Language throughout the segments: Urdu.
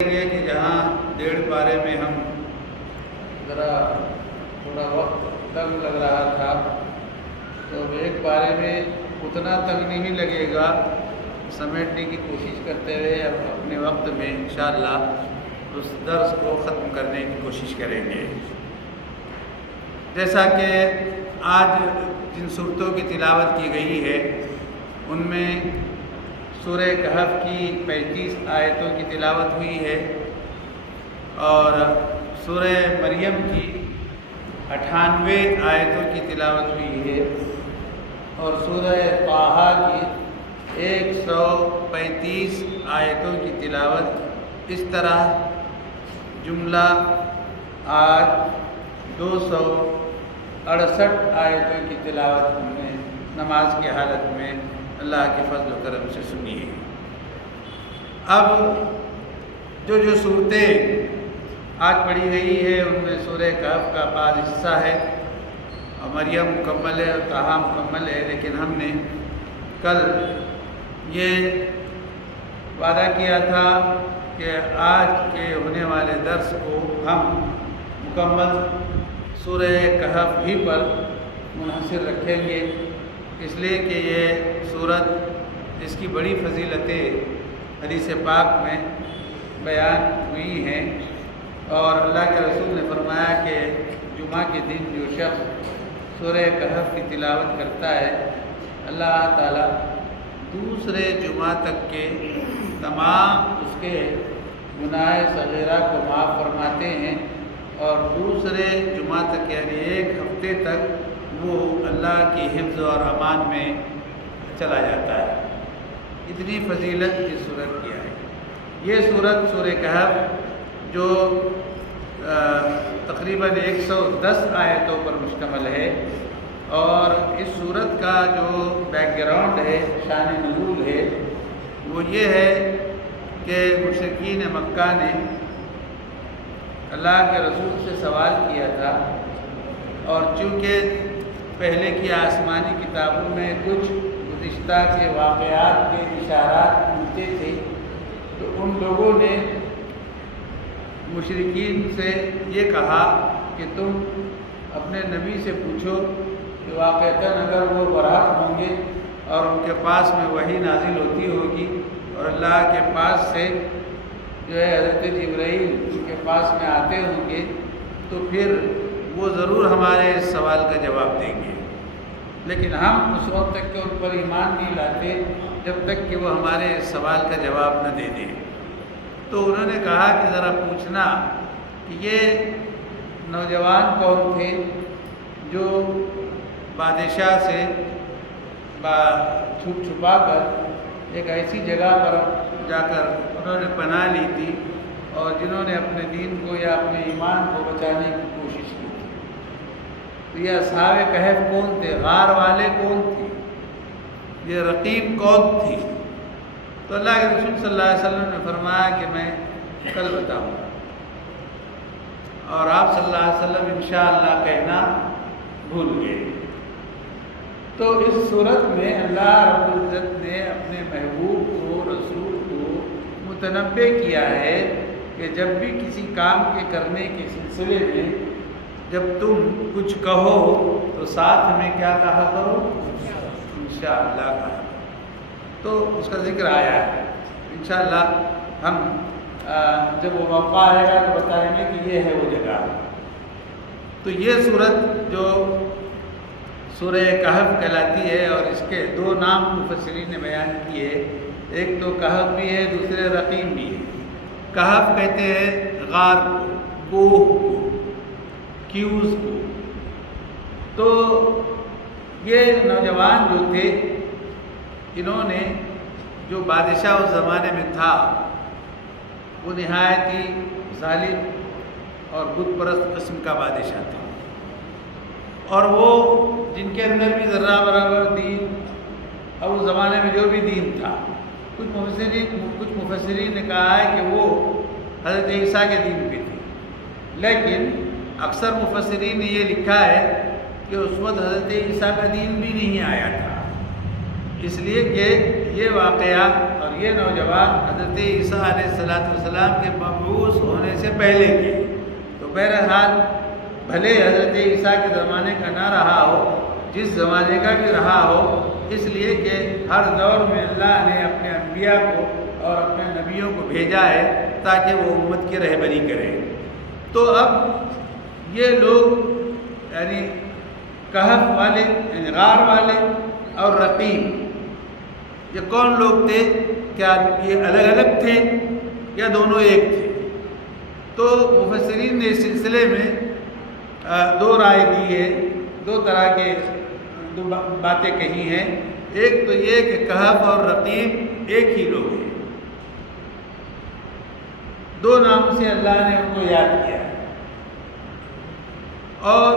کہ جہاں 1.5 پارے میں ہم ذرا تھوڑا وقت تنگ لگ رہا تھا، تو 1 پارے میں اتنا تنگ نہیں لگے گا، سمیٹنے کی کوشش کرتے ہوئے اب اپنے وقت میں انشاءاللہ اس درس کو ختم کرنے کی کوشش کریں گے۔ جیسا کہ آج جن صورتوں کی تلاوت کی گئی ہے ان میں سورہ کہف کی 35 آیتوں کی تلاوت ہوئی ہے اور سورہ مریم کی 98 آیتوں کی تلاوت ہوئی ہے اور سورہ طٰہٰ کی 135 آیتوں کی تلاوت۔ اس طرح جملہ آج 268 آیتوں کی تلاوت ہم نے نماز کی حالت میں اللہ کے فضل و کرم سے سنی ہے۔ اب جو صورتیں آج پڑھی گئی ہے ان میں سورہ کہف کا بعض حصہ ہے اور مریم مکمل ہے اور طٰہٰ مکمل ہے، لیکن ہم نے کل یہ وعدہ کیا تھا کہ آج کے ہونے والے درس کو ہم مکمل سورہ کہف ہی پر منحصر رکھیں گے، اس لیے کہ یہ سورت اس کی بڑی فضیلتیں حدیث پاک میں بیان ہوئی ہیں اور اللہ کے رسول نے فرمایا کہ جمعہ کے دن جو شخص سورہ کہف کی تلاوت کرتا ہے اللہ تعالیٰ دوسرے جمعہ تک کے تمام اس کے گناہ صغیرہ کو معاف فرماتے ہیں اور دوسرے جمعہ تک یعنی 1 ہفتے تک وہ اللہ کی حفظ اور امان میں چلا جاتا ہے۔ اتنی فضیلت کی صورت کیا ہے یہ صورت سورہ کہف جو تقریباً 110 آیتوں پر مشتمل ہے اور اس صورت کا جو بیک گراؤنڈ ہے، شان نزول ہے، وہ یہ ہے کہ مشرکین مکہ نے اللہ کے رسول سے سوال کیا تھا اور چونکہ پہلے کی آسمانی کتابوں میں کچھ گزشتہ کے واقعات کے اشارات ملتے تھے، تو ان لوگوں نے مشرکین سے یہ کہا کہ تم اپنے نبی سے پوچھو کہ واقعتاً اگر وہ برحق ہوں گے اور ان کے پاس میں وحی نازل ہوتی ہوگی اور اللہ کے پاس سے جو ہے حضرت جبرائیل ان کے پاس میں آتے ہوں گے تو پھر وہ ضرور ہمارے اس سوال کا جواب دیں گے، لیکن ہم اس وقت تک کہ ان پر ایمان نہیں لاتے جب تک کہ وہ ہمارے اس سوال کا جواب نہ دے دیں۔ تو انہوں نے کہا کہ ذرا پوچھنا کہ یہ نوجوان کون تھے جو بادشاہ سے چھپ چھپا کر ایک ایسی جگہ پر جا کر انہوں نے پناہ لی تھی اور جنہوں نے اپنے دین کو یا اپنے ایمان کو بچانے کی کوشش کی تھی۔ تو یہ اصحاب کہف کون تھے؟ غار والے کون تھے؟ یہ رقیب کون تھی؟ تو اللہ کے رسول صلی اللہ علیہ وسلم نے فرمایا کہ میں کل بتاؤں گا، اور آپ صلی اللہ علیہ وسلم انشاءاللہ کہنا بھول گئے۔ تو اس صورت میں اللہ رب العزت نے اپنے محبوب کو، رسول کو متنبع کیا ہے کہ جب بھی کسی کام کے کرنے کے سلسلے میں جب تم کچھ کہو تو ساتھ میں کیا کہا کرو؟ انشاءاللہ کہا۔ تو اس کا ذکر آیا ہے، انشاءاللہ ہم جب وہ موقع آئے گا تو بتائیں گے کہ یہ ہے وہ جگہ۔ تو یہ صورت جو سورہ کہف کہلاتی ہے اور اس کے 2 نام مفسرین نے بیان کیے، ایک تو کہف بھی ہے، دوسرے رقیم بھی ہے۔ کہف کہتے ہیں غار کو، کوہ کو، کیوز کو۔ تو یہ نوجوان جو تھے انہوں نے جو بادشاہ اس زمانے میں تھا وہ نہایت ہی ظالم اور بت پرست قسم کا بادشاہ تھا، اور وہ جن کے اندر بھی ذرہ برابر دین اور اس زمانے میں جو بھی دین تھا، کچھ مفسرین نے کہا ہے کہ وہ حضرت عیسیٰ کے دین پہ تھے، لیکن اکثر مفسرین نے یہ لکھا ہے کہ اس وقت حضرت عیسیٰ کا دین بھی نہیں آیا تھا، اس لیے کہ یہ واقعہ اور یہ نوجوان حضرت عیسیٰ علیہ السلام کے مبعوث ہونے سے پہلے کے، تو بہرحال بھلے حضرت عیسیٰ کے زمانے کا نہ رہا ہو، جس زمانے کا بھی رہا ہو، اس لیے کہ ہر دور میں اللہ نے اپنے انبیاء کو اور اپنے نبیوں کو بھیجا ہے تاکہ وہ امت کی رہبری کرے۔ تو اب یہ لوگ یعنی کہف والے، یعنی غار والے اور رقیم، یہ کون لوگ تھے؟ کیا یہ الگ الگ تھے یا دونوں ایک تھے؟ تو مفسرین نے اس سلسلے میں دو رائے دی ہے، دو طرح کے دو باتیں کہی ہیں۔ ایک تو یہ کہ کہف اور رقیم ایک ہی لوگ ہیں، دو نام سے اللہ نے ان کو یاد کیا ہے۔ اور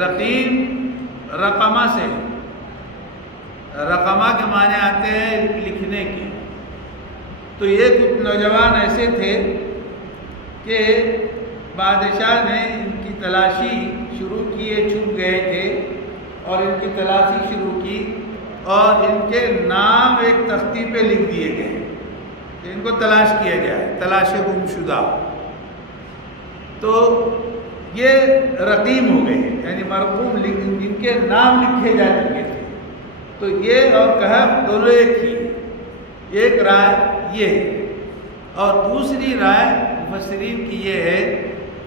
رقیم رقمہ سے، رقمہ کے معنی آتے ہیں لکھنے کے، تو یہ کچھ نوجوان ایسے تھے کہ بادشاہ نے ان کی تلاشی شروع کی، یہ چھپ گئے تھے اور ان کی تلاشی شروع کی اور ان کے نام ایک تختی پہ لکھ دیے گئے کہ ان کو تلاش کیا جائے، تلاش گم شدہ۔ تو یہ رقیم ہو گئے، یعنی مرقوم، جن کے نام لکھے جا چکے تھے۔ تو یہ اور کہف دونوں ایک ہی، ایک رائے یہ ہے۔ اور دوسری رائے مفسرین کی یہ ہے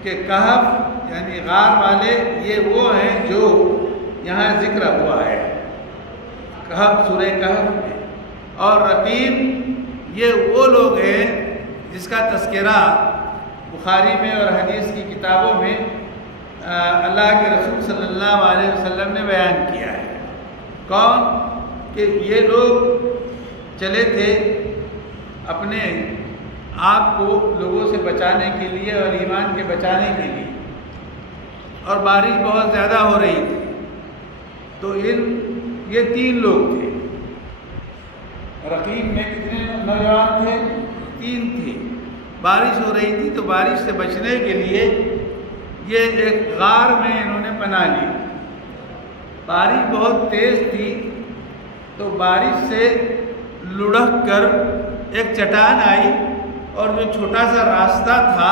کہ کہف یعنی غار والے یہ وہ ہیں جو یہاں ذکر ہوا ہے کہف، سورہ کہف میں، اور رقیم یہ وہ لوگ ہیں جس کا تذکرہ بخاری میں اور حدیث کی کتابوں میں اللہ کے رسول صلی اللہ علیہ وسلم نے بیان کیا ہے۔ کون؟ کہ یہ لوگ چلے تھے اپنے آپ کو لوگوں سے بچانے کے لیے اور ایمان کے بچانے کے لیے، اور بارش بہت زیادہ ہو رہی تھی، تو یہ تین لوگ تھے۔ رقیم میں کتنے نوجوان تھے؟ تین تھے۔ بارش ہو رہی تھی تو بارش سے بچنے کے لیے یہ ایک غار میں انہوں نے پناہ لی۔ بارش بہت تیز تھی تو بارش سے لڑک کر ایک چٹان آئی اور جو چھوٹا سا راستہ تھا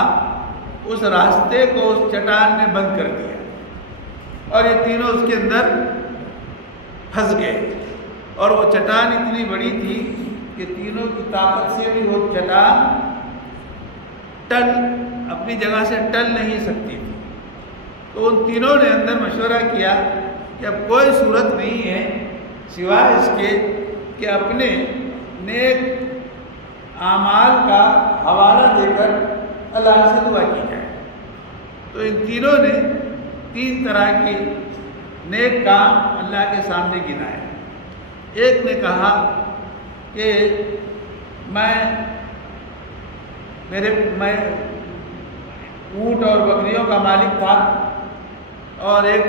اس راستے کو اس چٹان نے بند کر دیا اور یہ تینوں اس کے اندر پھنس گئے، اور وہ چٹان اتنی بڑی تھی کہ تینوں کی طاقت سے بھی وہ چٹان اپنی جگہ سے ٹل نہیں سکتی تھی۔ تو ان تینوں نے اندر مشورہ کیا کہ اب کوئی صورت نہیں ہے سوائے اس کے کہ اپنے نیک اعمال کا حوالہ دے کر اللہ سے دعا کی جائے۔ تو ان تینوں نے تین طرح کے نیک کام اللہ کے سامنے گنائے۔ ایک نے کہا کہ میں اونٹ اور بکریوں کا مالک تھا، اور ایک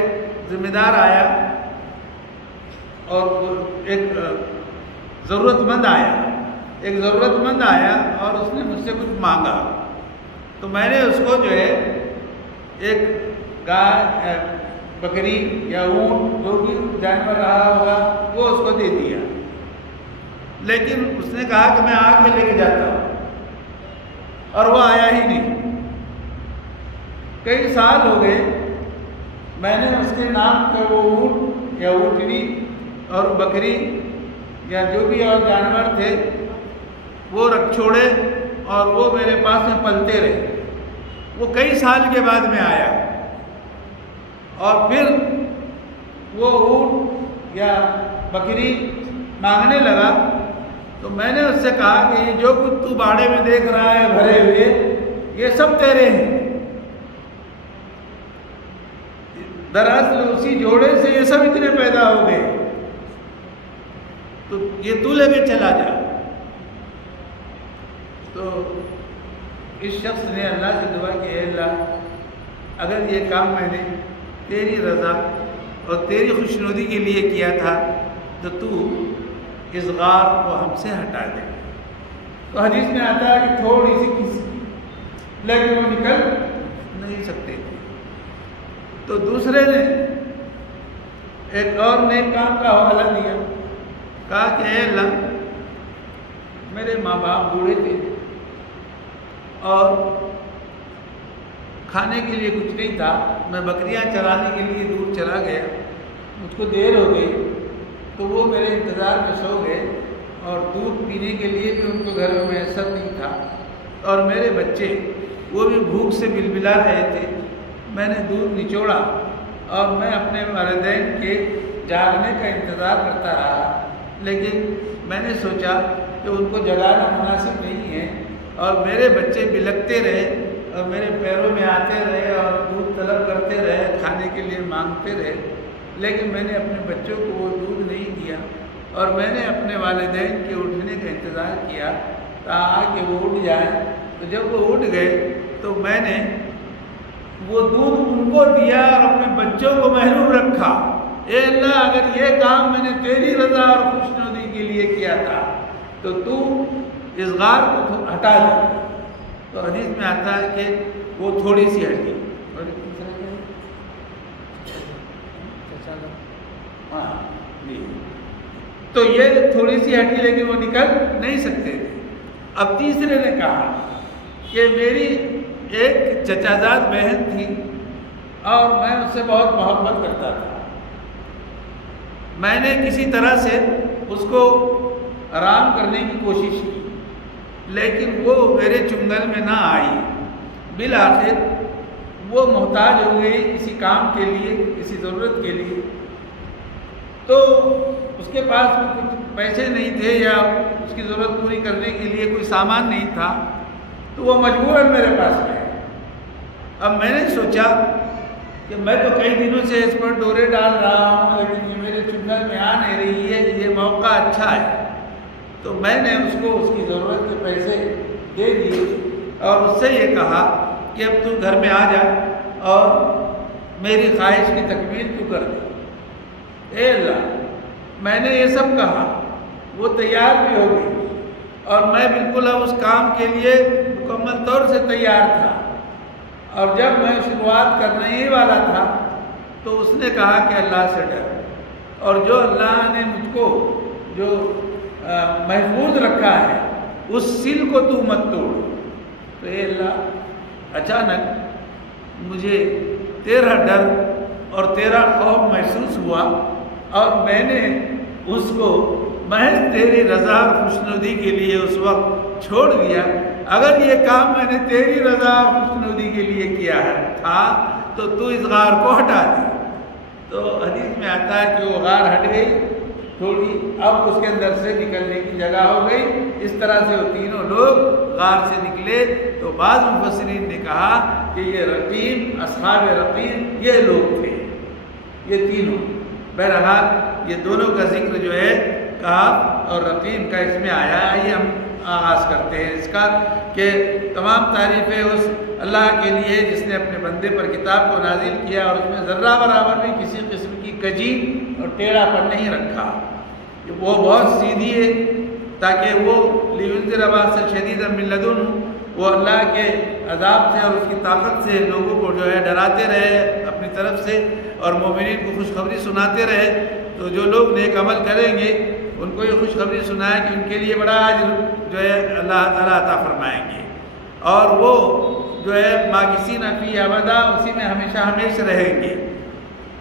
ذمہ دار آیا اور ایک ضرورت مند آیا اور اس نے مجھ سے کچھ مانگا، تو میں نے اس کو جو ہے ایک گائے، بکری یا اونٹ جو بھی جانور رہا ہوگا وہ اس کو دے دیا، لیکن اس نے کہا کہ میں آ کے لے کے جاتا ہوں، اور وہ آیا ہی نہیں۔ کئی سال ہو گئے، میں نے اس کے نام کے وہ اونٹ یا اونٹنی اور بکری یا جو بھی اور جانور تھے وہ رکھ چھوڑے اور وہ میرے پاس میں پلتے رہے۔ وہ کئی سال کے بعد میں آیا اور پھر وہ اونٹ یا بکری مانگنے لگا، تو میں نے اس سے کہا کہ یہ جو کچھ تو باڑے میں دیکھ رہا ہے بھرے ہوئے، یہ سب تیرے ہیں۔ دراصل اسی جوڑے سے یہ سب اتنے پیدا ہو گئے، تو یہ تو لے کے چلا جا۔ تو اس شخص نے اللہ سے دعا کہ اے اللہ، اگر یہ کام میں نے تیری رضا اور تیری خوشنودی کے لیے کیا تھا تو تو اس غار کو ہم سے ہٹا دے۔ تو حدیث میں آتا ہے کہ تھوڑی سی کسی لیکن وہ نکل نہیں سکتے تھے۔ تو دوسرے نے ایک اور نیک کام کا حوالہ دیا، کہا کہ اے اللہ، میرے ماں باپ بوڑھے تھے اور کھانے کے لیے کچھ نہیں تھا. میں بکریاں چرانے کے لیے دور چلا گیا, مجھ کو دیر ہو گئی تو وہ میرے انتظار میں سو گئے اور دودھ پینے کے لیے بھی ان کو گھر میں میسر نہیں تھا. اور میرے بچے وہ بھی بھوک سے بلبلا رہے تھے. میں نے دودھ نچوڑا اور میں اپنے والدین کے جاگنے کا انتظار کرتا رہا, لیکن میں نے سوچا کہ ان کو جگانا مناسب نہیں ہے اور میرے بچے بلکتے رہے اور میرے پیروں میں آتے رہے اور دودھ طلب کرتے رہے, کھانے کے لیے مانگتے رہے, لیکن میں نے اپنے بچوں کو وہ دودھ نہیں دیا. اور میں نے اپنے والدین کے اٹھنے کا انتظار کیا تاکہ وہ اٹھ جائیں. تو جب وہ اٹھ گئے تو میں نے وہ دودھ ان کو دیا اور اپنے بچوں کو محروم رکھا. اے اللہ, اگر یہ کام میں نے تیری رضا اور خوشنودی کے لیے کیا تھا تو تو اس غار کو ہٹا دے. تو حدیث میں آتا ہے کہ وہ تھوڑی سی ہٹی. ہاں جی, تو یہ تھوڑی سی ہٹی لیکن وہ نکل نہیں سکتے تھے. اب تیسرے نے کہا کہ میری ایک چچا زاد بہن تھی اور میں اس سے بہت محبت کرتا تھا. میں نے کسی طرح سے اس کو آرام کرنے کی کوشش کی لیکن وہ میرے چنگل میں نہ آئی. بالآخر وہ محتاج ہو گئی کسی کام کے لیے, کسی ضرورت کے لیے. تو اس کے پاس بھی کچھ پیسے نہیں تھے یا اس کی ضرورت پوری کرنے کے لیے کوئی سامان نہیں تھا, تو وہ مجبوراً میرے پاس آئے. اب میں نے سوچا کہ میں تو کئی دنوں سے اس پر ڈورے ڈال رہا ہوں لیکن یہ میرے چنگل میں آ نہیں رہی ہے, یہ موقع اچھا ہے. تو میں نے اس کو اس کی ضرورت کے پیسے دے دیے اور اس سے یہ کہا کہ اب تو گھر میں آ جا اور میری خواہش کی تکمیل تو کر دے. اے اللہ, میں نے یہ سب کہا, وہ تیار بھی ہو گئی اور میں بالکل اب اس کام کے لیے مکمل طور سے تیار تھا. اور جب میں شروعات کرنے ہی والا تھا تو اس نے کہا کہ اللہ سے ڈر, اور جو اللہ نے مجھ کو جو محفوظ رکھا ہے اس سل کو تو مت توڑ. تو اے اللہ, اچانک مجھے تیرا ڈر اور تیرا خوف محسوس ہوا اور میں نے اس کو محض تیری رضا اور خوشنودی کے لیے اس وقت چھوڑ دیا. اگر یہ کام میں نے تیری رضا اور خوشنودی کے لیے کیا تھا تو اس غار کو ہٹا دی. تو حدیث میں آتا ہے کہ وہ غار ہٹ گئی تھوڑی, اب اس کے اندر سے نکلنے کی جگہ ہو گئی. اس طرح سے وہ تینوں لوگ غار سے نکلے. تو بعض مفسرین نے کہا کہ یہ رقیم, اصحاب رقیم یہ لوگ تھے, یہ تینوں. بہرحال یہ دونوں کا ذکر جو ہے کعب اور رقیم کا اس میں آیا. آئیے ہم آغاز کرتے ہیں اس کا کہ تمام تعریفیں اس اللہ کے لیے جس نے اپنے بندے پر کتاب کو نازل کیا اور اس میں ذرہ برابر بھی کسی قسم کی کجی اور ٹیڑھا پن نہیں رکھا. وہ بہت سیدھی ہے تاکہ وہ لینذر بأسا شدیدا من لدنہ, وہ اللہ کے عذاب سے اور اس کی طاقت سے لوگوں کو جو ہے ڈراتے رہے اپنی طرف سے اور مومنین کو خوشخبری سناتے رہے. تو جو لوگ نیک عمل کریں گے ان کو یہ خوشخبری سنائے کہ ان کے لیے بڑا اجر جو ہے اللہ تعالیٰ عطا فرمائیں گے اور وہ جو ہے ماکثین فیہ ابدا, اسی میں ہمیشہ ہمیشہ رہیں گے.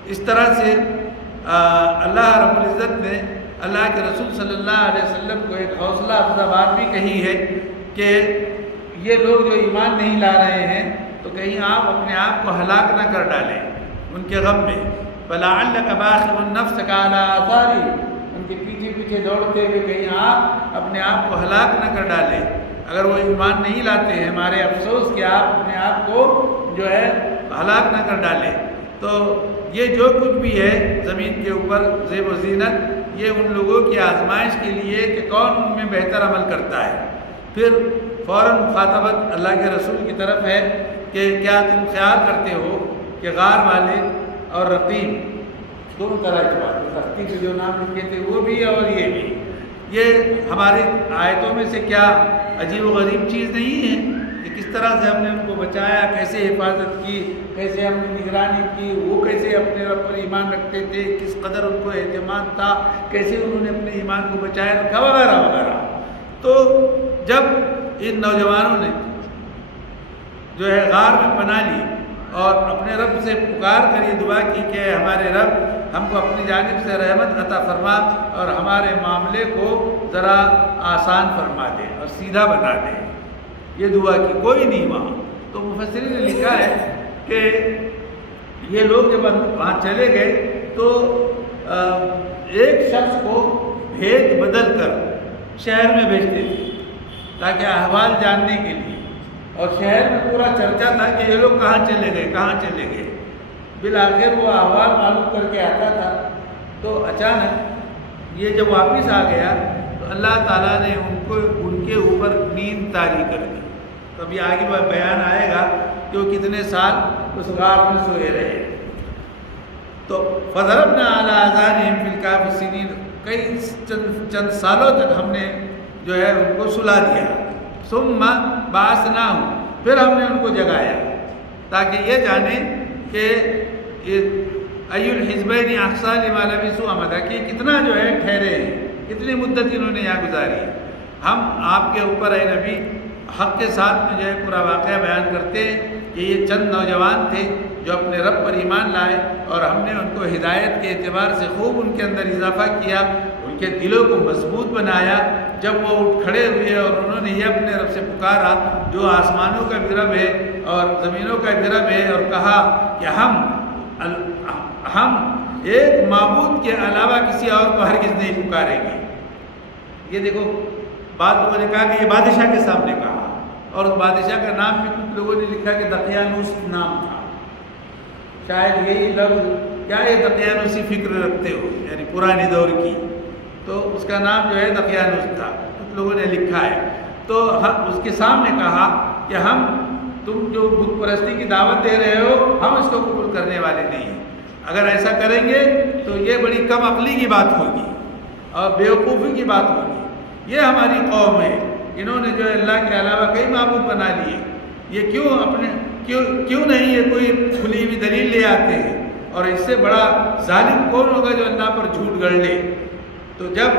اس طرح سے اللہ رب العزت نے اللہ کے رسول صلی اللہ علیہ وسلم کو ایک حوصلہ افزا بات بھی کہی ہے کہ یہ لوگ جو ایمان نہیں لا رہے ہیں تو کہیں آپ اپنے آپ کو ہلاک نہ کر ڈالیں ان کے غم میں. فَلَعَلَّكَ بَاخِعٌ نَفْسَكَ عَلَىٰ آثَارِهِمْ, ان کے پیچھے پیچھے دوڑتے ہوئے کہیں آپ اپنے آپ کو ہلاک نہ کر ڈالیں. اگر وہ ایمان نہیں لاتے ہیں ہمارے افسوس کہ آپ اپنے آپ کو جو ہے ہلاک نہ کر ڈالیں. تو یہ جو کچھ بھی ہے زمین کے اوپر زیب و زینت, یہ ان لوگوں کی آزمائش کے لیے کہ کون ان میں بہتر عمل کرتا ہے. پھر فوراً مخاطبت اللہ کے رسول کی طرف ہے کہ کیا تم خیال کرتے ہو کہ غار والے اور رقیم دونوں طرح کی بات ہے, رقیم کے جو نام لکھے تھے وہ بھی اور یہ بھی, یہ ہماری آیتوں میں سے کیا عجیب و غریب چیز نہیں ہے کہ کس طرح سے ہم نے ان کو بچایا, کیسے حفاظت کی, کیسے ہم نے نگرانی کی, وہ کیسے اپنے رب پر ایمان رکھتے تھے, کس قدر ان کو اعتماد تھا, کیسے انہوں نے اپنے ایمان کو بچایا رکھا وغیرہ وغیرہ. تو جب ان نوجوانوں نے جو ہے غار میں پناہ لی اور اپنے رب سے پکار کر یہ دعا کی کہ ہمارے رب ہم کو اپنی جانب سے رحمت عطا فرما اور ہمارے معاملے کو ذرا آسان فرما دے اور سیدھا بنا دے، یہ دعا کی، کوئی نہیں وہاں۔ تو مفسرین نے لکھا ہے کہ یہ لوگ جب وہاں چلے گئے تو ایک شخص کو بھید بدل کر شہر میں بھیجتے تھے تاکہ احوال جاننے کے لیے، اور شہر میں پورا چرچا تھا کہ یہ لوگ کہاں چلے گئے کہاں چلے گئے۔ بالآخر وہ احوال معلوم کر کے آتا تھا، تو اچانک یہ جب واپس آ گیا تو اللہ تعالیٰ نے ان کے اوپر نیند طاری کر دی۔ تو ابھی آگے بیان آئے گا کہ وہ کتنے سال اس غار میں سوئے رہے۔ تو فضربنا علی آذانہم فی الکہف سنین، کئی چند سالوں تک ہم نے جو ہے ان کو سلا دیا۔ ثم بعثناہم، پھر ہم نے ان کو جگایا تاکہ یہ جانیں کہ ای الحزبین احصیٰ لما لبثوا امدا، کہ کتنا جو ہے ٹھہرے ہیں، کتنی مدت انہوں نے یہاں گزاری ہے۔ ہم آپ کے اوپر اے نبی حق کے ساتھ میں جو ہے پورا واقعہ بیان کرتے ہیں کہ یہ چند نوجوان تھے جو اپنے رب پر ایمان لائے، اور ہم نے ان کو ہدایت کے اعتبار سے خوب ان کے اندر اضافہ کیا، ان کے دلوں کو مضبوط بنایا۔ جب وہ اٹھ کھڑے ہوئے اور انہوں نے یہ اپنے رب سے پکارا جو آسمانوں کا بھی رب ہے اور زمینوں کا بھی رب ہے، اور کہا کہ ہم ایک معبود کے علاوہ کسی اور کو ہرگز نہیں پکاریں گے۔ یہ دیکھو، بعض لوگوں نے کہا کہ یہ بادشاہ کے سامنے کہا، اور اس بادشاہ کا نام بھی کچھ لوگوں نے لکھا کہ دقیانوس نام تھا، شاید یہی لفظ، کیا یہ دقیانوسی فکر رکھتے ہو، یعنی پرانے دور کی، تو اس کا نام جو ہے دقیانوس تھا، کچھ لوگوں نے لکھا ہے۔ تو اس کے سامنے کہا کہ تم جو بت پرستی کی دعوت دے رہے ہو، ہم اس کو قبول کرنے والے نہیں ہیں۔ اگر ایسا کریں گے تو یہ بڑی کم عقلی کی بات ہوگی اور بیوقوفی کی بات ہوگی۔ یہ ہماری قوم ہے، انہوں نے جو ہے اللہ کے علاوہ کئی معبود بنا لیے، یہ کیوں نہیں یہ کوئی کھلی ہوئی دلیل لے آتے ہیں، اور اس سے بڑا ظالم کون ہوگا جو اللہ پر جھوٹ گڑھ لے۔ تو جب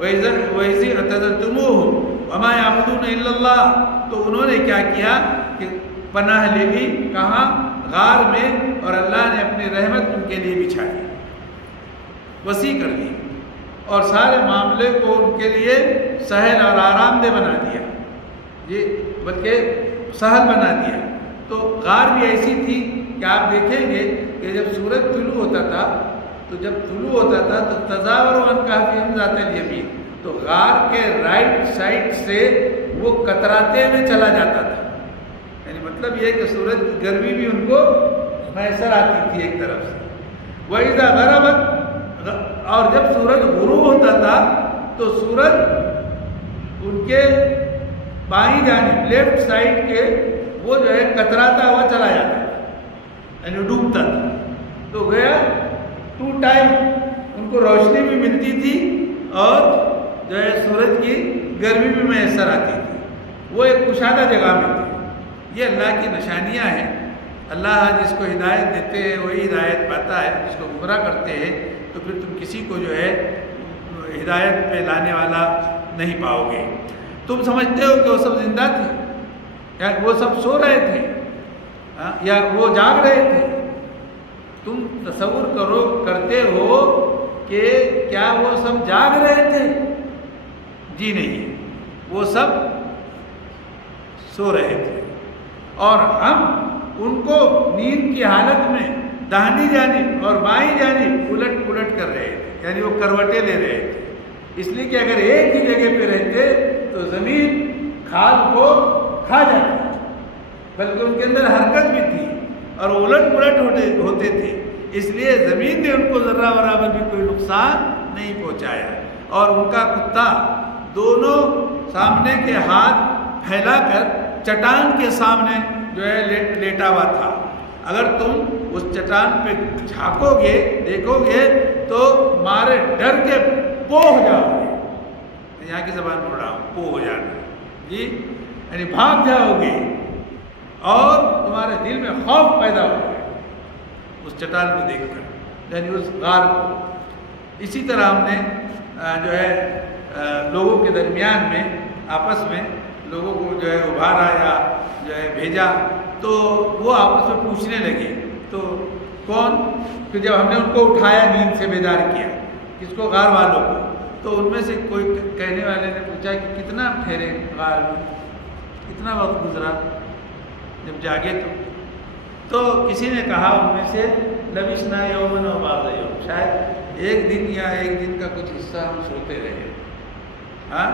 وَإِذِ اعْتَزَلْتُمُوهُمْ وَمَا يَعْبُدُونَ إِلَّا اللَّهَ، تو انہوں نے کیا کیا کہ پناہ لے لی، کہاں؟ غار میں، اور اللہ نے اپنی رحمت ان کے لیے بچھا دی، وسیع کر دی، اور سارے معاملے کو ان کے لیے سہل اور آرام دہ بنا دیا، بلکہ سہل بنا دیا۔ تو غار بھی ایسی تھی کہ آپ دیکھیں گے کہ جب سورج طلوع ہوتا تھا تو تزاوروا عن کہفہم ذات الیمین، تو غار کے رائٹ سائڈ سے وہ کتراتے ہوئے چلا جاتا تھا، یعنی مطلب یہ کہ سورج کی گرمی بھی ان کو میسر آتی تھی ایک طرف سے۔ وَإِذَا غَرَبَتْ، اور جب سورج غروب ہوتا تھا تو سورج ان کے بائیں جانب لیفٹ سائڈ کے وہ جو ہے کتراتا ہوا چلا جاتا تھا، یعنی ڈوبتا تھا۔ تو گیا 2 ٹائم ان کو روشنی بھی ملتی تھی اور جو ہے سورج کی گرمی بھی میسر آتی تھی، وہ ایک کشادہ جگہ میں تھی۔ یہ اللہ کی نشانیاں ہیں، اللہ جس کو ہدایت دیتے ہیں وہی ہدایت پاتا ہے، جس کو گمراہ کرتے ہیں تو پھر تم کسی کو جو ہے ہدایت پہ لانے والا نہیں پاؤ گے۔ تم سمجھتے ہو کہ وہ سب زندہ تھے، یا وہ سب سو رہے تھے، یا وہ جاگ رہے تھے؟ تم تصور کرتے ہو کہ کیا وہ سب جاگ رہے تھے؟ جی نہیں، وہ سب سو رہے تھے، اور ہم ان کو نیند کی حالت میں داہنی جانب اور بائیں جانب الٹ پلٹ کر رہے تھے، یعنی وہ کروٹیں لے رہے تھے، اس لیے کہ اگر ایک ہی جگہ پہ رہتے تو زمین کھال کو کھا جاتی، بلکہ ان کے اندر حرکت بھی تھی اور الٹ پلٹ ہوتے تھے، اس لیے زمین نے ان کو ذرہ برابر بھی کوئی نقصان نہیں پہنچایا۔ اور ان کا کتا دونوں سامنے کے ہاتھ پھیلا کر چٹان کے سامنے جو ہے لیٹا ہوا تھا۔ اگر تم اس چٹان پہ جھانکو گے، دیکھو گے تو مارے ڈر کے پو ہو جاؤ گے، یہاں کی زبان بول رہا ہوں، پو ہو جانا، جی یعنی بھاگ جاؤ گے اور تمہارے دل میں خوف پیدا ہو گیا اس چٹان کو دیکھ کر، یعنی اس غار کو۔ اسی طرح ہم نے جو ہے لوگوں کے درمیان میں آپس میں لوگوں کو جو ہے ابھارا یا جو ہے بھیجا، تو وہ آپس میں پوچھنے لگے تو کون، پھر جب ہم نے ان کو اٹھایا نیند سے بیدار کیا، کس کو؟ غار والوں کو، تو ان میں سے کوئی کہنے والے نے پوچھا کہ کتنا ٹھہرے غار میں، کتنا وقت گزرا جب جاگے تو کسی نے کہا ان میں سے لبثنا یومن و بعض یوم، شاید ایک دن یا ایک دن کا کچھ حصہ ہم سوتے رہے۔ ہاں،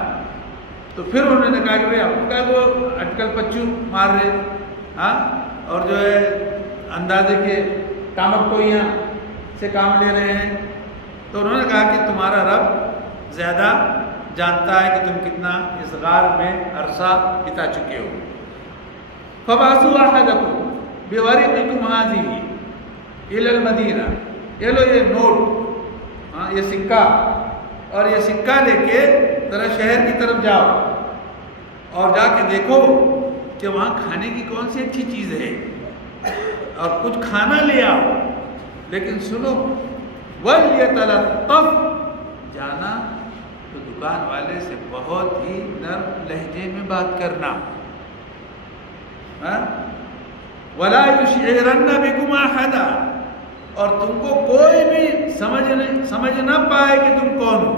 تو پھر انہوں نے کہا کہ بھائی آپ کا وہ اٹکل پچو مار رہے، ہاں، اور جو ہے اندازے کے ٹامک ٹوئیاں سے کام لے رہے ہیں، تو انہوں نے کہا کہ تمہارا رب زیادہ جانتا ہے کہ تم کتنا اس غار میں عرصہ بتا چکے ہو۔ فَبَعَثُوا أَحَدَكُمْ بِوَرِقِكُمْ هَٰذِهِ إِلَى الْمَدِينَةِ، یہ لو یہ نوٹ، ہاں، یہ سکہ، اور یہ سکہ لے کے ذرا شہر کی طرف جاؤ اور جا کے دیکھو کہ وہاں کھانے کی کون سی اچھی چیز ہے اور کچھ کھانا لے آؤ، لیکن سنو وَلْيَتَلَطَّفْ، جانا تو دکان والے سے بہت ہی نرم لہجے میں بات کرنا، وَلَا يُشْعِرَنَّ بِكُمْ أَحَدًا، اور تم کو کوئی بھی سمجھ نہ پائے کہ تم کون ہو،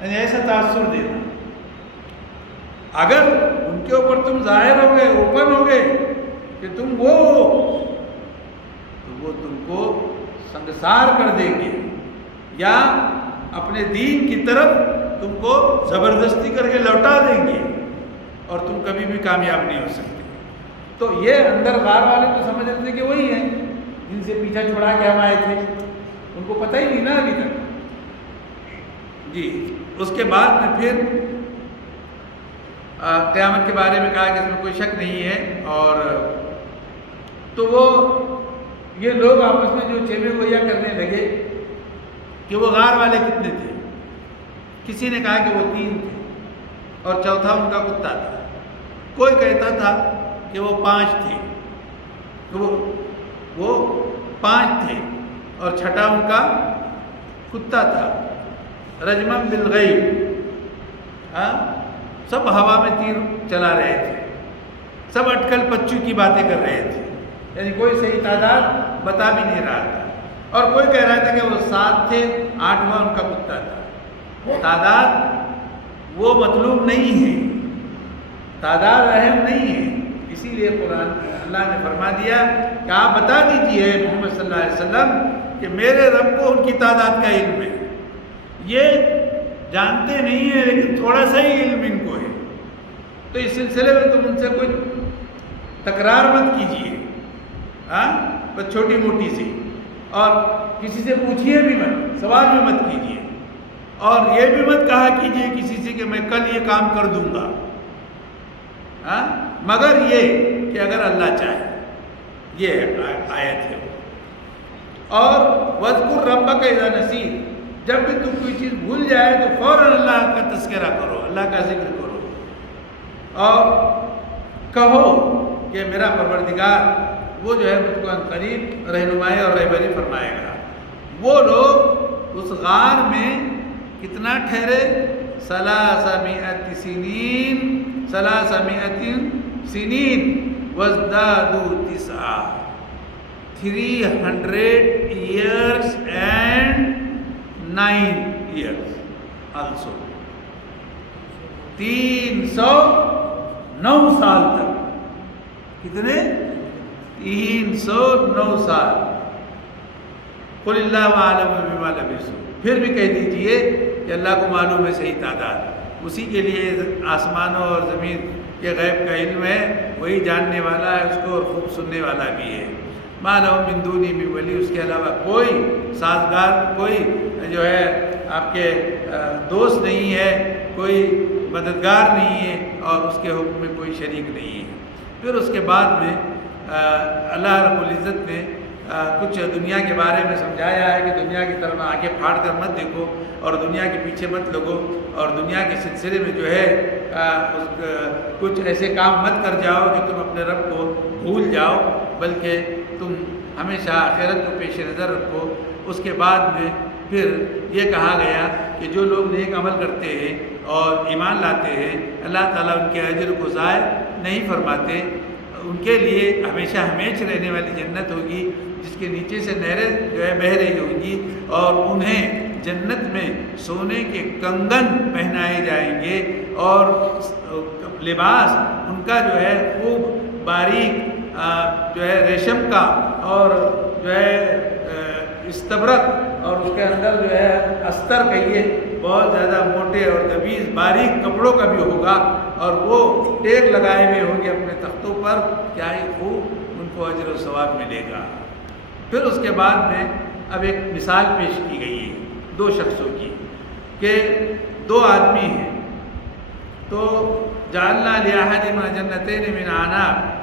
یعنی ایسا تاثر دینا۔ اگر ان کے اوپر تم ظاہر ہو گئے، اوپن ہو گئے کہ تم وہ ہو، تو وہ تم کو سنگسار کر دیں گے یا اپنے دین کی طرف تم کو زبردستی کر کے لوٹا دیں گے اور تم کبھی بھی کامیاب نہیں ہو سکتے۔ تو یہ اندر غار والے تو سمجھ رہے تھے کہ وہی ہیں جن سے پیچھا چھڑا کے ہم آئے تھے، ان کو پتہ ہی نہیں نا ابھی تک۔ جی، اس کے بعد میں پھر قیامت کے بارے میں کہا کہ اس میں کوئی شک نہیں ہے، اور تو وہ یہ لوگ آپس میں جو چیوے گویا کرنے لگے کہ وہ غار والے کتنے تھے، کسی نے کہا کہ وہ 3 تھے اور چوتھا ان کا کتا تھا، کوئی کہتا تھا کہ وہ 5 تھے، وہ 5 تھے اور چھٹا ان کا کتا تھا۔ رجمن بالغیب، ہاں، سب ہوا میں تیر چلا رہے تھے، سب اٹکل پچو کی باتیں کر رہے تھے، یعنی کوئی صحیح تعداد بتا بھی نہیں رہا تھا، اور کوئی کہہ رہا تھا کہ وہ 7 تھے، 8واں ان کا کتا تھا۔ تعداد وہ مطلوب نہیں ہے، تعداد اہم نہیں ہے، اسی لیے قرآن اللہ نے فرما دیا کہ آپ بتا دیجئے محمد صلی اللہ علیہ وسلم کہ میرے رب کو ان کی تعداد کا علم ہے، یہ جانتے نہیں ہیں لیکن تھوڑا سا ہی علم ان کو ہے، تو اس سلسلے میں تم ان سے کوئی تکرار مت کیجیے، ہاں، بس چھوٹی موٹی سی، اور کسی سے پوچھیے بھی مت، سوال بھی مت کیجیے، اور یہ بھی مت کہا کیجیے کسی سے کہ میں کل یہ کام کر دوں گا، ہاں، مگر یہ کہ اگر اللہ چاہے، یہ آیت ہے۔ اور وَاذْكُرْ رَبَّكَ إِذَا نَسِيتَ، جب بھی تم کوئی چیز بھول جائے تو فوراً اللہ کا تذکرہ کرو، اللہ کا ذکر کرو، اور کہو کہ میرا پروردگار وہ جو ہے مجھ کو عنقریب رہنمائی اور رہبری فرمائے گا۔ وہ لوگ اس غار میں کتنا ٹھہرے؟ 300 Sanin وازدادوا 9، 300 years and 9 years also، 309 سال تک، کتنے؟ 309 سال۔ قل اللہ عالم بما لبثوا، پھر بھی کہہ دیجئے کہ اللہ کو معلوم ہے صحیح تعداد، اسی کے لیے آسمانوں اور زمین کے غیب کا علم ہے، وہی جاننے والا ہے اس کو اور خوب سننے والا بھی ہے۔ ما لہم من دونہ من ولی، اس کے علاوہ کوئی سازگار، کوئی جو ہے آپ کے دوست نہیں ہے، کوئی مددگار نہیں ہے، اور اس کے حکم میں کوئی شریک نہیں ہے۔ پھر اس کے بعد میں اللہ رب العزت نے کچھ دنیا کے بارے میں سمجھایا ہے کہ دنیا کی طرف آنکھیں پھاڑ کر مت دیکھو اور دنیا کے پیچھے مت لگو، اور دنیا کے سلسلے میں جو ہے کچھ ایسے کام مت کر جاؤ کہ تم اپنے رب کو بھول جاؤ، بلکہ تم ہمیشہ آخرت کو پیش نظر رکھو۔ اس کے بعد میں پھر یہ کہا گیا کہ جو لوگ نیک عمل کرتے ہیں اور ایمان لاتے ہیں اللہ تعالیٰ ان کے اجر کو ضائع نہیں فرماتے، ان کے لیے ہمیشہ ہمیش رہنے والی جنت ہوگی جس کے نیچے سے نہریں جو ہے بہہ رہی ہوں گی، اور انہیں جنت میں سونے کے کنگن پہنائے جائیں گے اور لباس ان کا جو ہے خوب باریک جو ہے ریشم کا اور جو ہے استبرق اور اس کے اندر جو ہے استر کہیے بہت زیادہ موٹے اور غلیظ باریک کپڑوں کا بھی ہوگا، اور وہ ٹیک لگائے ہوئے ہوں گے اپنے تختوں پر، کیا ہی خوب ان کو اجر و ثواب ملے گا۔ پھر اس کے بعد میں اب ایک مثال پیش کی گئی ہے دو شخصوں کی کہ دو آدمی ہیں، تو جعلنا لأحدہما جنتین من اعناب،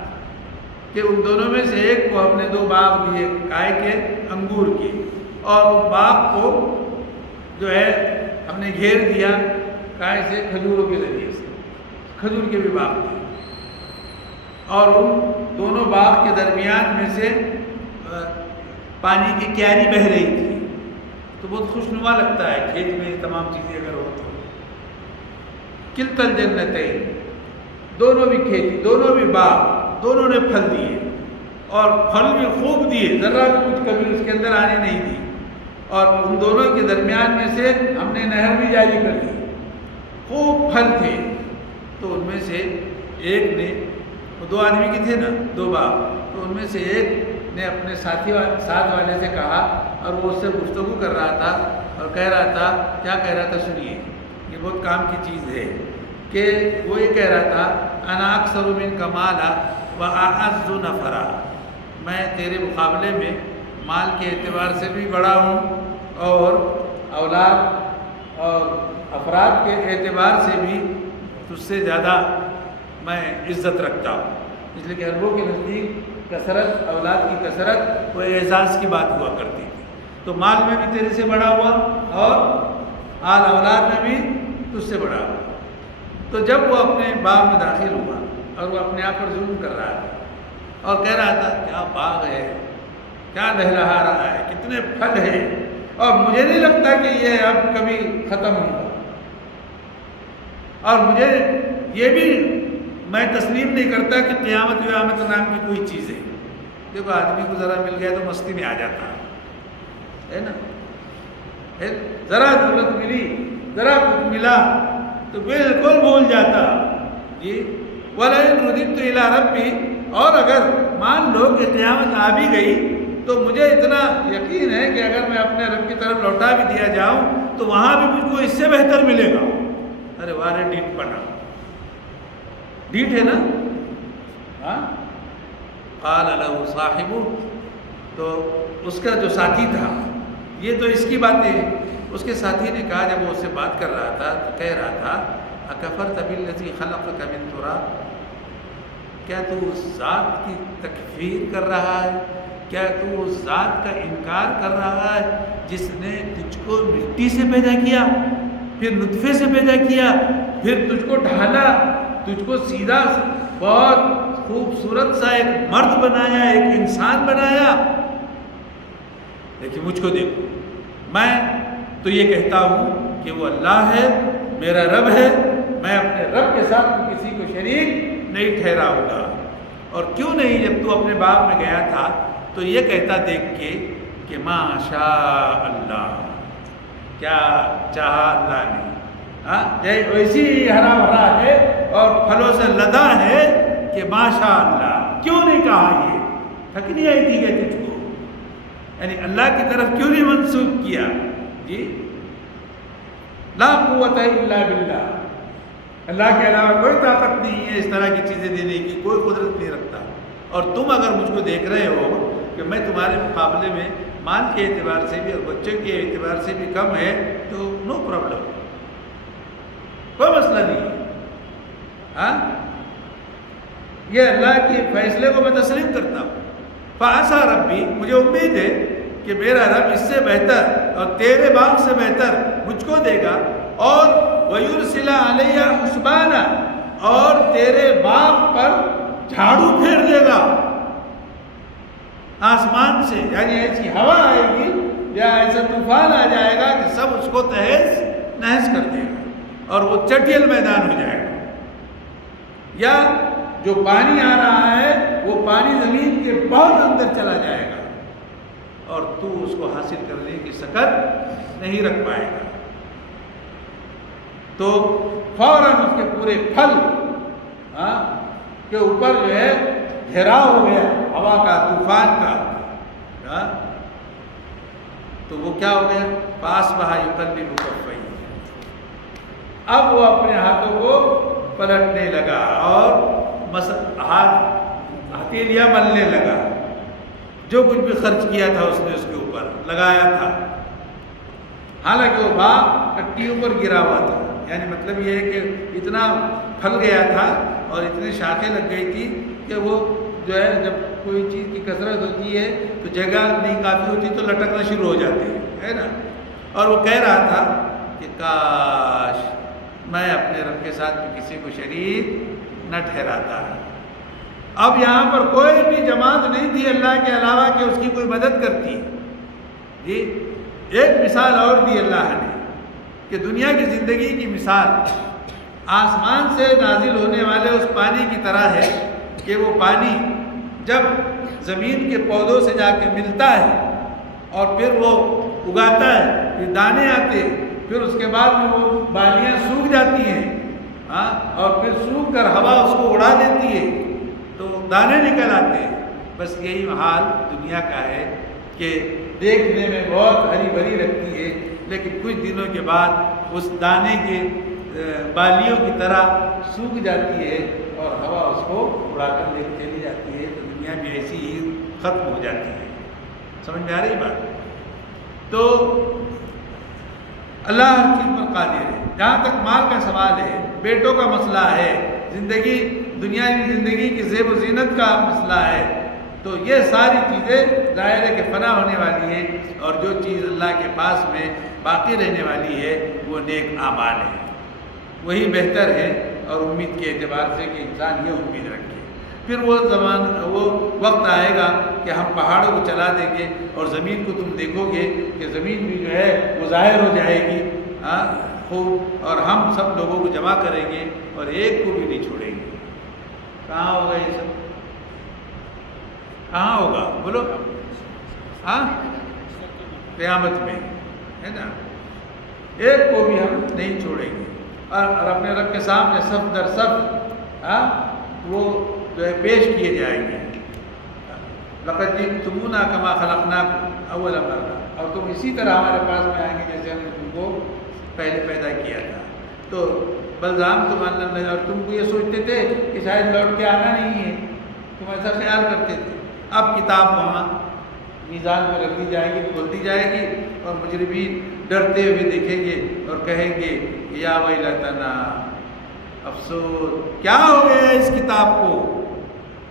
کہ ان دونوں میں سے ایک کو ہم نے دو باغ دیے کائے کے انگور کے، اور باغ کو جو ہے ہم نے گھیر دیا کائے سے کھجوروں کے ذریعے سے، کھجور کے بھی باغ تھے، اور ان دونوں باغ کے درمیان میں سے پانی کی کیاری بہہ رہی تھی، تو بہت خوشنما لگتا ہے کھیت میں تمام چیزیں اگر ہو تو۔ کلتا الجنتین، دونوں بھی کھیتی، دونوں بھی باغ، دونوں نے پھل دیے اور پھل بھی خوب دیے، ذرا بھی کچھ کمی اس کے اندر آنے نہیں دی، اور ان دونوں کے درمیان میں سے ہم نے نہر بھی جاری کر دی، خوب پھل تھے۔ تو ان میں سے ایک نے، وہ دو آدمی کی تھے نا دو باغ، تو ان میں سے ایک نے اپنے ساتھ والے سے کہا، اور وہ اس سے گفتگو کر رہا تھا اور کہہ رہا تھا، کیا کہہ رہا تھا سنیے، یہ بہت کام کی چیز ہے، کہ وہ یہ کہہ رہا تھا انا اکثر منک مالا واعز نفرا، میں تیرے مقابلے میں مال کے اعتبار سے بھی بڑا ہوں اور اولاد اور افراد کے اعتبار سے بھی تجھ سے زیادہ میں عزت رکھتا ہوں، اس لیے کہ عربوں کے نزدیک کثرت، اولاد کی کثرت وہ اعزاز کی بات ہوا کرتی تھی، تو مال میں بھی تیرے سے بڑا ہوا اور آل اولاد میں بھی تجھ سے بڑا ہوا۔ تو جب وہ اپنے باغ میں داخل ہوا اور وہ اپنے آپ پر ظلم کر رہا تھا اور کہہ رہا تھا کیا باغ ہے، کیا لہلہا رہا ہے، کتنے پھل ہیں، اور مجھے نہیں لگتا کہ یہ اب کبھی ختم ہوگا، اور مجھے یہ بھی میں تسلیم نہیں کرتا کہ قیامت نام کی کوئی چیز ہے۔ دیکھو آدمی کو ذرا مل گیا تو مستی میں آ جاتا ہے نا، ذرا ضرورت ملی، ذرا کچھ ملا تو بالکل بھول جاتا جی۔ وَلَئِن رُدِدتُّ إِلَىٰ رَبِّي، اور اگر مان لو کہ قیامت آ بھی گئی تو مجھے اتنا یقین ہے کہ اگر میں اپنے رب کی طرف لوٹا بھی دیا جاؤں تو وہاں بھی مجھ کو اس سے بہتر ملے گا۔ ارے وارے ڈیٹ پڑا، ڈیٹ ہے نا، ہاں۔ قال له صاحبه، تو اس کا جو ساتھی تھا، یہ تو اس کی باتیں، اس کے ساتھی نے کہا جب وہ اس سے بات کر رہا تھا تو کہہ رہا تھا اکفرت بالذی خلقک من تراب، کیا تو اس ذات کی تکفیر کر رہا ہے، کیا تو اس ذات کا انکار کر رہا ہے جس نے تجھ کو مٹی سے پیدا کیا، پھر نطفے سے پیدا کیا، پھر تجھ کو ڈھالا، تجھ کو سیدھا بہت خوبصورت سا ایک مرد بنایا، ایک انسان بنایا۔ لیکن مجھ کو دیکھو، میں تو یہ کہتا ہوں کہ وہ اللہ ہے، میرا رب ہے، میں اپنے رب کے ساتھ کسی کو شریک نہیں ٹھہراؤں گا۔ اور کیوں نہیں، جب تو اپنے باغ میں گیا تھا تو یہ کہتا دیکھ کے کہ ماشاء اللہ، کیا چاہا اللہ نے، ویسی ہی ہرا بھرا ہے اور پھلوں سے لدا ہے کہ ماشاء اللہ، کیوں نہیں کہا، یہ تھک نہیں آئی تھی کہ تجھ کو، یعنی اللہ کی طرف کیوں نہیں منسوب کیا جی۔ لا قوت الا باللہ، اللہ کے علاوہ کوئی طاقت نہیں ہے اس طرح کی چیزیں دینے کی، کوئی قدرت نہیں رکھتا، اور تم اگر مجھ کو دیکھ رہے ہو کہ میں تمہارے مقابلے میں مال کے اعتبار سے بھی اور بچوں کے اعتبار سے بھی کم ہے تو نو پرابلم، کوئی مسئلہ نہیں ہے، ہاں، یہ اللہ کے فیصلے کو میں تسلیم کرتا ہوں۔ فعسى ربی، مجھے امید ہے کہ میرا رب اس سے بہتر اور تیرے باغ سے بہتر مجھ کو دے گا، اور وَيُرْسِلَ عَلَيَّ حُسْبَانًا، اور تیرے باغ پر جھاڑو پھیر دے گا آسمان سے، یعنی ایسی ہوا آئے گی یا ایسا طوفان آ جائے گا کہ سب اس کو تہس نہس کر دے گا اور وہ چٹیل میدان ہو جائے گا، یا جو پانی آ رہا ہے وہ پانی زمین کے بہت اندر چلا جائے گا اور تو اس کو حاصل کرنے کی سکت نہیں رکھ پائے گا، تو فوراً اس کے پورے پھل کے اوپر جو ہے گھیراؤ ہو گیا ہوا کا، طوفان کا، تو وہ کیا ہو گیا؟ پاس بہا یقلب کفیہ، اب وہ اپنے ہاتھوں کو پلٹنے لگا اور ہتھیلیاں ملنے لگا، جو کچھ بھی خرچ کیا تھا اس نے اس کے اوپر لگایا تھا، حالانکہ وہ باغ کٹیوں پر گرا ہوا تھا، یعنی مطلب یہ ہے کہ اتنا پھل گیا تھا اور اتنی شاخیں لگ گئی تھی کہ وہ جو ہے جب کوئی چیز کی کثرت ہوتی ہے تو جگہ نہیں کافی ہوتی تو لٹکنا شروع ہو جاتی ہے نا، اور وہ کہہ رہا تھا کہ کاش میں اپنے رب کے ساتھ بھی کسی کو شریک نہ ٹھہراتا۔ اب یہاں پر کوئی بھی جماعت نہیں تھی اللہ کے علاوہ کہ اس کی کوئی مدد کرتی۔ جی ایک مثال اور دی اللہ نے کہ دنیا کی زندگی کی مثال آسمان سے نازل ہونے والے اس پانی کی طرح ہے کہ وہ پانی جب زمین کے پودوں سے جا کے ملتا ہے اور پھر وہ اگاتا ہے، پھر دانے آتے ہیں، پھر اس کے بعد میں وہ بالیاں سوکھ جاتی ہیں اور پھر سوکھ کر ہوا اس کو اڑا دیتی ہے تو دانے نکل آتے ہیں۔ بس یہی حال دنیا کا ہے کہ دیکھنے میں بہت ہری بھری لگتی ہے لیکن کچھ دنوں کے بعد اس دانے کے بالیوں کی طرح سوکھ جاتی ہے اور ہوا اس کو اڑا کر لے چلی جاتی ہے، تو دنیا بھی ایسی ہی ختم ہو جاتی ہے۔ سمجھ میں آ رہی بات؟ تو اللہ ہر چیز پر قادر ہے۔ جہاں تک مال کا سوال ہے، بیٹوں کا مسئلہ ہے، زندگی دنیاوی زندگی کی زیب و زینت کا مسئلہ ہے، تو یہ ساری چیزیں ظاہر ہے کہ فنا ہونے والی ہے، اور جو چیز اللہ کے پاس میں باقی رہنے والی ہے وہ نیک اعمال ہے، وہی بہتر ہے۔ اور امید کے اعتبار سے کہ انسان یہ امید رکھے، پھر وہ وقت آئے گا کہ ہم پہاڑوں کو چلا دیں گے اور زمین کو تم دیکھو گے کہ زمین بھی جو ہے وہ ظاہر ہو جائے گی خوب، اور ہم سب لوگوں کو جمع کریں گے اور ایک کو بھی نہیں چھوڑیں گے۔ کہاں ہوگا یہ سب؟ کہاں ہوگا بولو؟ قیامت میں ہے نا، ایک کو بھی ہم نہیں چھوڑیں گے اور اپنے رب کے سامنے صف در صف وہ جو ہے پیش کیے جائیں گے۔ لقد جئتمونا کما خلقناکم اول مرہ، اور تم اسی طرح ہمارے پاس میں آئیں گے جیسے ہم نے تم کو پہلے پیدا کیا تھا۔ تو بلزام تم اللہ، اور تم کو یہ سوچتے تھے کہ شاید لوٹ کے آنا نہیں ہے، تم ایسا خیال کرتے تھے۔ اب کتاب وہاں میزان میں رکھ دی جائے گی، کھول دی جائے گی، اور مجرمین ڈرتے ہوئے دیکھیں گے اور کہیں گے یا ویلتنا، افسوس کیا ہو گیا اس کتاب کو،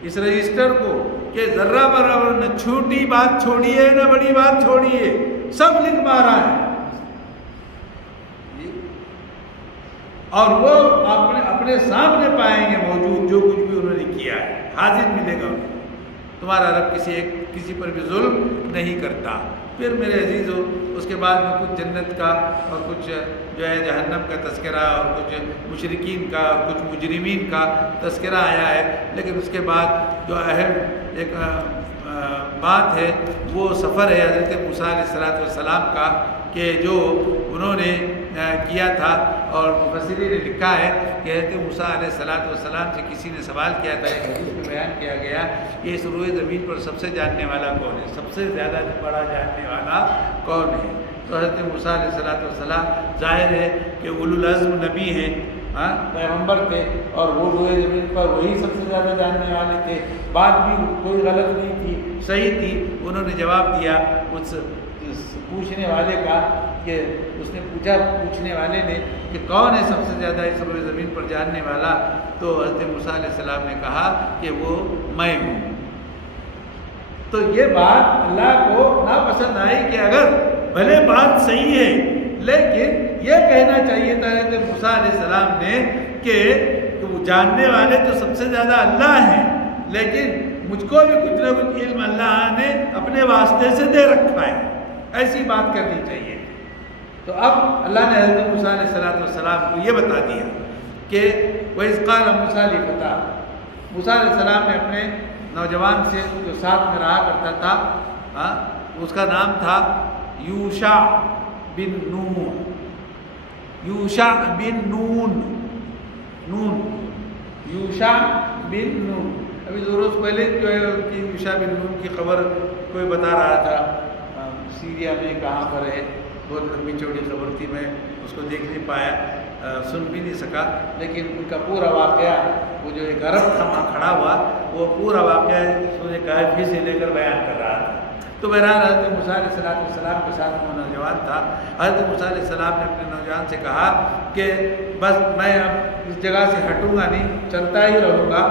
اس رجسٹر کو، کہ ذرہ برابر نہ چھوٹی بات چھوڑی ہے نہ بڑی بات چھوڑی ہے، سب لکھ پا رہا ہے۔ اور وہ اپنے سامنے پائیں گے موجود جو کچھ بھی انہوں نے کیا ہے، حاضر ملے گا انہیں۔ تمہارا رب کسی پر بھی ظلم نہیں کرتا۔ پھر میرے عزیزو اس کے بعد میں کچھ جنت کا اور کچھ جو ہے جہنم کا تذکرہ اور کچھ مشرکین کا اور کچھ مجرمین کا تذکرہ آیا ہے، لیکن اس کے بعد جو اہم ایک بات ہے وہ سفر ہے حضرت موسیٰ علیہ السلام کا، کہ جو انہوں نے کیا تھا، اور مفسرین نے لکھا ہے کہ حضرت موسیٰ علیہ السلام سے کسی نے سوال کیا تھا، ایک حدیث میں بیان کیا گیا کہ اس روئے زمین پر سب سے جاننے والا کون ہے، سب سے زیادہ بڑا جاننے والا کون ہے؟ تو حضرت موسیٰ علیہ السلام ظاہر ہے کہ اولو العزم نبی ہیں، پیغمبر تھے، اور وہ روئے زمین پر وہی سب سے زیادہ جاننے والے تھے۔ بات بھی کوئی غلط نہیں تھی، صحیح تھی۔ انہوں نے جواب دیا اس پوچھنے والے کا، کہ اس نے پوچھا پوچھنے والے نے کہ کون ہے سب سے زیادہ اس روئے زمین پر جاننے والا، تو حضرت موسیٰ علیہ السلام نے کہا کہ وہ میں ہوں۔ تو یہ بات اللہ کو ناپسند آئی کہ اگر بھلے بات صحیح ہے لیکن یہ کہنا چاہیے تھا حضرت موسیٰ علیہ السلام نے کہ وہ جاننے والے تو سب سے زیادہ اللہ ہیں، لیکن مجھ کو بھی کچھ نہ کچھ علم اللہ نے اپنے واسطے سے دے رکھا ہے، ایسی بات کرنی چاہیے. تو اب اللہ نے حضرت موسیٰ علیہ السلام کو یہ بتا دیا کہ وَإِذْ قَالَ مُوسَىٰ لِفَتَاهُ، موسیٰ علیہ السلام نے اپنے نوجوان سے جو ساتھ میں رہا کرتا تھا اس کا نام تھا یوشع بن نون. یوشع بن نون، یوشع بن نون. ابھی 2 روز پہلے جو ہے ان کی یوشع بن نون کی خبر کوئی بتا رہا تھا سیریا میں کہاں پر ہے. بہت لمبی چوڑی خبر تھی، میں اس کو دیکھ نہیں پایا، سن بھی نہیں سکا، لیکن ان کا پورا واقعہ، وہ جو ایک عرب تھا وہاں کھڑا ہوا، وہ پورا واقعہ سورہ کہف سے لے کر بیان کر رہا تھا. تو بہرحال حضرت موسیٰ علیہ السلام کے ساتھ وہ نوجوان تھا. حضرت موسیٰ علیہ السلام نے اپنے نوجوان سے کہا کہ بس میں اب اس جگہ سے ہٹوں گا نہیں، چلتا ہی رہوں گا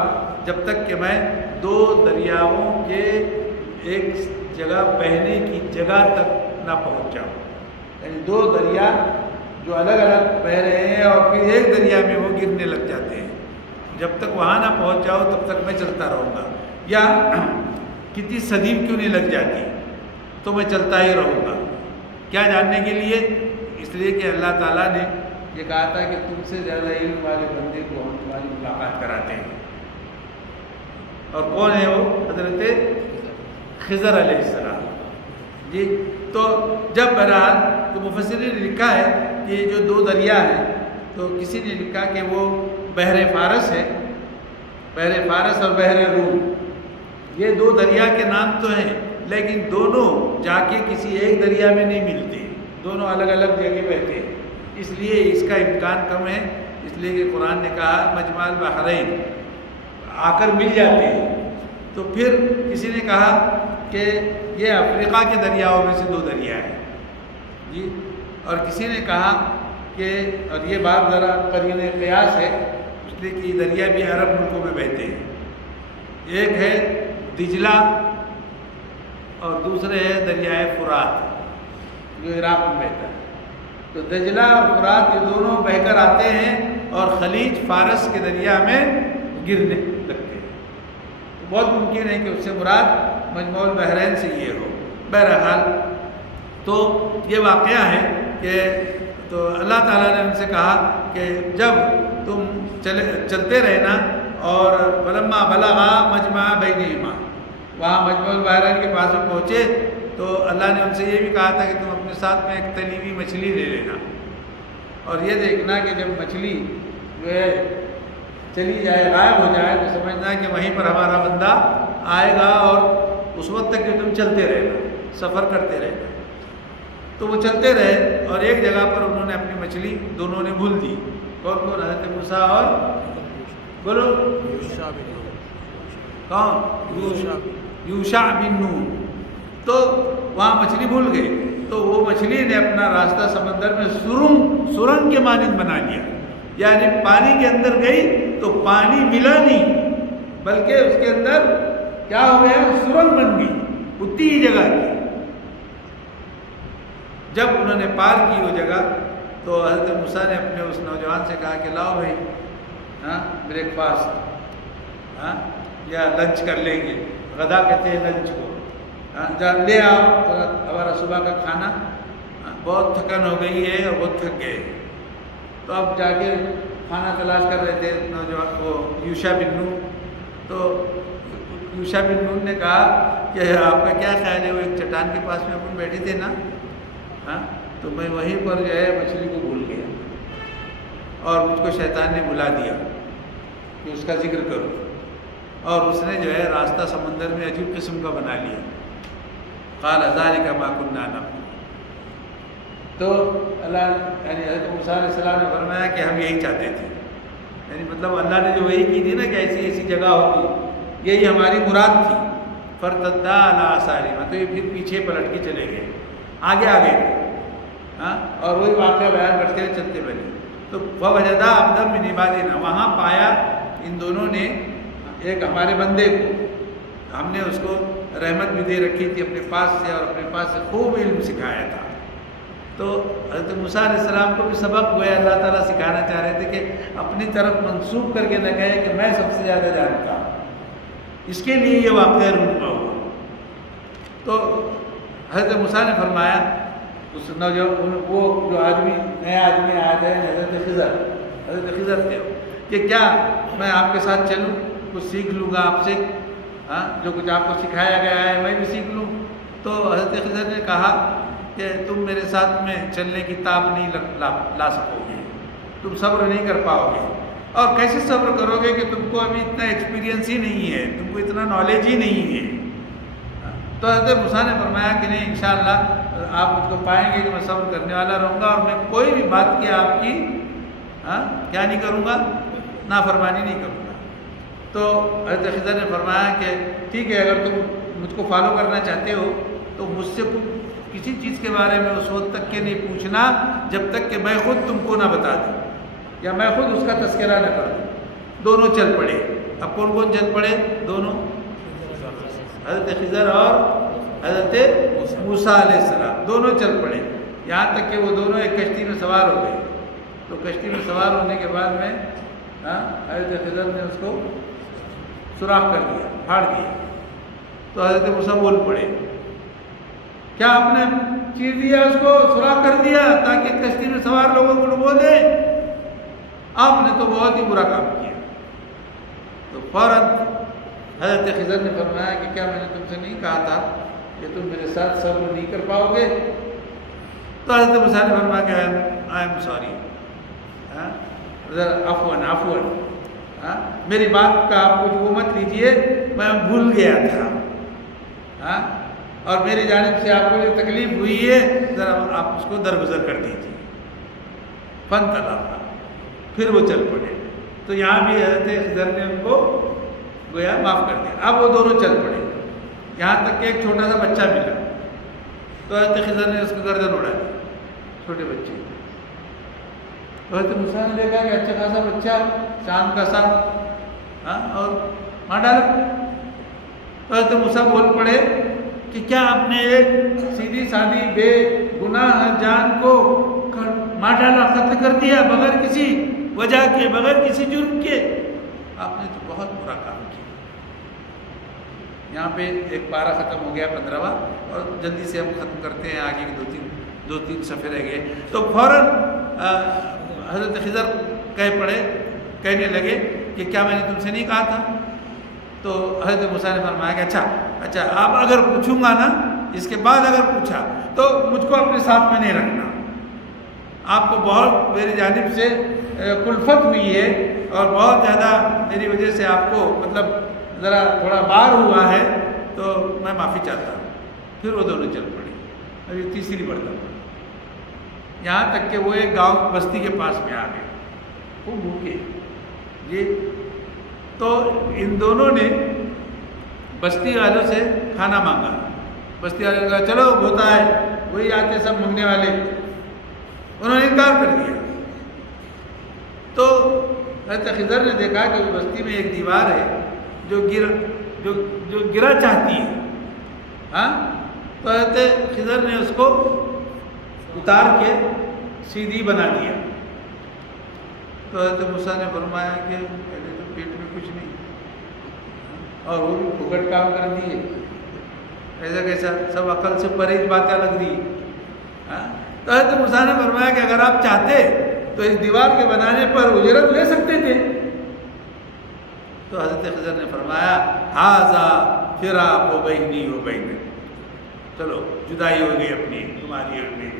جب تک کہ میں 2 دریاؤں کے ایک جگہ بہنے کی جگہ تک نہ پہنچ جاؤں. یعنی 2 دریا جو الگ الگ بہ رہے ہیں اور پھر ایک دریا میں وہ گرنے لگ جاتے ہیں، جب تک وہاں نہ پہنچ جاؤ تب تک میں چلتا رہوں گا. یا کتنی صدی کیوں نہیں لگ جاتی تو میں چلتا ہی رہوں گا. کیا جاننے کے لیے؟ اس لیے کہ اللہ تعالیٰ نے یہ کہا تھا کہ تم سے زیادہ علم والے بندے کو ہم تمہاری ملاقات کراتے ہیں. اور کون ہے وہ؟ حضرت خضر علیہ السلام. جی تو جب بہرحال تو مفسرین نے لکھا ہے کہ یہ جو 2 دریا ہیں، تو کسی نے لکھا کہ وہ بحر فارس ہے، بحر فارس اور بحر روم. یہ 2 دریا کے نام تو ہیں، لیکن دونوں جا کے کسی ایک دریا میں نہیں ملتے، دونوں الگ الگ جگہ بہتے ہیں. اس لیے اس کا امکان کم ہے، اس لیے کہ قرآن نے کہا مجمع البحرین، آ کر مل جاتے ہیں. تو پھر کسی نے کہا کہ یہ افریقہ کے دریاؤں میں سے 2 دریا ہیں. جی اور کسی نے کہا کہ، اور یہ بات ذرا قرین قیاس ہے، اس لیے کہ یہ دریا بھی عرب ملکوں میں بہتے ہیں. ایک ہے دجلہ اور دوسرے ہے دریائے فرات جو عراق میں بہتا ہے. تو دجلہ اور فرات یہ دونوں بہہ کر آتے ہیں اور خلیج فارس کے دریا میں گرنے لگتے ہیں. تو بہت ممکن ہے کہ اس سے مراد مجموع البحرین سے یہ ہو. بہرحال تو یہ واقعہ ہے کہ تو اللہ تعالیٰ نے ان سے کہا کہ جب تم چلتے رہنا، اور فلما بلغا مجمع بینہما، وہاں مجمع البحرین کے پاس میں پہنچے تو اللہ نے ان سے یہ بھی کہا تھا کہ تم اپنے ساتھ میں ایک تلی ہوئی مچھلی لے لینا، اور یہ دیکھنا کہ جب مچھلی جو ہے چلی جائے، غائب ہو جائے، تو سمجھنا کہ وہیں پر ہمارا بندہ آئے گا، اور اس وقت تک کہ تم چلتے رہنا، سفر کرتے رہنا. تو وہ چلتے رہے اور ایک جگہ پر انہوں نے اپنی مچھلی دونوں نے بھول دی. کون کون؟ حضرت موسیٰ اور بولو کون؟ یوشع بن نون. تو وہاں مچھلی بھول گئے، تو وہ مچھلی نے اپنا راستہ سمندر میں سرنگ کے مانند بنا لیا. یعنی پانی کے اندر گئی تو پانی ملا نہیں، بلکہ اس کے اندر کیا ہو گیا؟ سرنگ بن گئی اتنی ہی جگہ کی. جب انہوں نے پار کی وہ جگہ تو حضرت موسیٰ نے اپنے اس نوجوان سے کہا کہ لاؤ بھائی بریک فاسٹ یا لنچ کر لیں گے، غدا کہتے ہیں لنچ کو، جا لے آؤ ہمارا صبح کا کھانا، بہت تھکن ہو گئی ہے اور بہت تھک گئے. تو اب جا کے کھانا تلاش کر رہے تھے نوجوان کو یوشع بن نون. تو یوشع بن نون نے کہا کہ آپ کا کیا خیال ہے؟ وہ ایک چٹان کے پاس میں اپن بیٹھے تھے نا، تو میں وہیں پر جو ہے مچھلی کو بھول گیا، اور مجھ کو شیطان نے بلا دیا کہ اس کا ذکر کرو، اور اس نے جو ہے راستہ سمندر میں عجیب قسم کا بنا لیا. قال ذلک ما کنا نبغی. تو اللہ یعنی حضرت موسیٰ علیہ السلام نے فرمایا کہ ہم یہی چاہتے تھے. یعنی مطلب اللہ نے جو وہی کی تھی نا کہ ایسی ایسی جگہ ہوگی، یہی ہماری مراد تھی. فرتدا علی آثارہما، تو یہ پھر پیچھے پلٹ کے چلے گئے، آگے تھے. اور وہی واقعہ بیان کرتے ہوئے چلتے بنے. تو فوجدا عبدا من عبادنا، وہاں پایا ان دونوں نے ایک ہمارے بندے کو، ہم نے اس کو رحمت بھی دے رکھی تھی اپنے پاس سے، اور اپنے پاس سے خوب علم سکھایا تھا. تو حضرت موسیٰ علیہ السلام کو بھی سبق گویا اللہ تعالیٰ سکھانا چاہ رہے تھے کہ اپنی طرف منسوب کر کے نہ کہے کہ میں سب سے زیادہ جانتا ہوں. اس کے لیے یہ واقعہ رونما ہوا. تو حضرت موسیٰ نے فرمایا اس نوجوان وہ جو آدمی نیا آدمی آیا تھا حضرت خضر تھے کہ کیا میں آپ کے ساتھ چلوں، کچھ سیکھ لوں گا آپ سے، جو کچھ آپ کو سکھایا گیا ہے میں بھی سیکھ لوں۔ تو حضرت خضر نے کہا کہ تم میرے ساتھ میں چلنے کی تاب نہیں لا سکو گے، تم صبر نہیں کر پاؤ گے، اور کیسے صبر کرو گے کہ تم کو ابھی اتنا ایکسپیرینس ہی نہیں ہے، تم کو اتنا نالج ہی نہیں ہے۔ تو حضرت موسیٰ نے فرمایا کہ نہیں، انشاءاللہ آپ مجھ کو پائیں گے کہ میں صبر کرنے والا رہوں گا، اور میں کوئی بھی بات کی آپ کی کیا نہیں کروں گا، نافرمانی نہیں کروں گا۔ تو حضرت خضر نے فرمایا کہ ٹھیک ہے، اگر تم مجھ کو فالو کرنا چاہتے ہو تو مجھ سے کسی چیز کے بارے میں اس وقت تک کہ نہیں پوچھنا جب تک کہ میں خود تم کو نہ بتا دوں یا میں خود اس کا تذکرہ نہ کر دوں۔ دونوں چل پڑے۔ اب کون کون چل پڑے؟ دونوں، حضرت خضر اور حضرت موسیٰ علیہ السلام، دونوں چل پڑے، یہاں تک کہ وہ دونوں ایک کشتی میں سوار ہو گئے۔ تو کشتی میں سوار ہونے کے بعد میں حضرت خضر نے اس کو سوراخ کر دیا، پھاڑ دیا۔ تو حضرت موسیٰ بول پڑے، کیا آپ نے چیر دیا، اس کو سوراخ کر دیا تاکہ کشتی میں سوار لوگوں کو ڈبو دے؟ آپ نے تو بہت ہی برا کام کیا۔ تو فوراً حضرت خضر نے فرمایا کہ کیا میں نے تم سے نہیں کہا تھا کہ تم میرے ساتھ صبر نہیں کر پاؤ گے؟ تو حضرت موسیٰ نے فرمایا کہ آئی ایم سوری، عفواً، میری بات کا آپ کچھ وہ مت لیجیے، میں بھول گیا تھا، اور میری جانب سے آپ کو جو تکلیف ہوئی ہے ذرا آپ اس کو درگزر کر دیجیے۔ فانطلقا، پھر وہ چل پڑے۔ تو یہاں بھی حضرت خضر نے ان کو گویا معاف کر دیا۔ اب وہ دونوں چل پڑے، یہاں تک کہ ایک چھوٹا سا بچہ ملا۔ تو حضرت خضر نے اس کو گردن اڑا دی، چھوٹے بچے۔ تو حضرت موسیٰ نے دیکھا کہ اچھا خاصا بچہ، چاند کا سا، اور مار ڈالا۔ تو حضرت موسیٰ بول پڑے کہ کیا آپ نے ایک سیدھی سادی بے گناہ جان کو مار ڈالا، قتل کر دیا بغیر کسی وجہ کے، بغیر کسی جرم کے؟ آپ نے تو بہت برا کام کیا۔ یہاں پہ ایک پارہ ختم ہو گیا 15واں، اور جلدی سے ہم ختم کرتے ہیں، آگے کے دو تین صفحے رہ گئے۔ تو فوراً حضرت خضر کہنے لگے کہ کیا میں نے تم سے نہیں کہا تھا؟ تو حضرت موسیٰ نے فرمایا کہ اچھا اب اگر پوچھوں گا نا، اس کے بعد اگر پوچھا تو مجھ کو اپنے ساتھ میں نہیں رکھنا، آپ کو بہت میری جانب سے کلفت ہوئی ہے، اور بہت زیادہ میری وجہ سے آپ کو مطلب ذرا تھوڑا بار ہوا ہے، تو میں معافی چاہتا ہوں۔ پھر وہ دونوں چل پڑے، اور یہ تیسری مرتبہ، یہاں تک کہ وہ ایک گاؤں بستی کے پاس میں آ گئے، وہ بھوکے جی۔ تو ان دونوں نے بستی والوں سے کھانا مانگا۔ بستی والوں نے کہا چلو ہوتا ہے، وہی آتے سب مانگنے والے، انہوں نے انکار کر دیا۔ تو حضرت خضر نے دیکھا کہ وہ بستی میں ایک دیوار ہے جو گرا چاہتی ہے، تو حضرت خضر نے اس کو اتار کے سیدھی بنا دیا۔ تو حضرت موسیٰ نے فرمایا کہ پہلے تو پیٹ میں کچھ نہیں، اور وہ بھی پھوکٹ کام کر دیے، ایسا کیسا، سب عقل سے پرہیز باتیں لگ رہی۔ تو حضرت موسیٰ نے فرمایا کہ اگر آپ چاہتے تو اس دیوار کے بنانے پر اجرت لے سکتے تھے۔ تو حضرت خضر نے فرمایا ھذا فراق بینی و بینک، چلو جدائی ہو گئی اپنی تمہاری اور میری،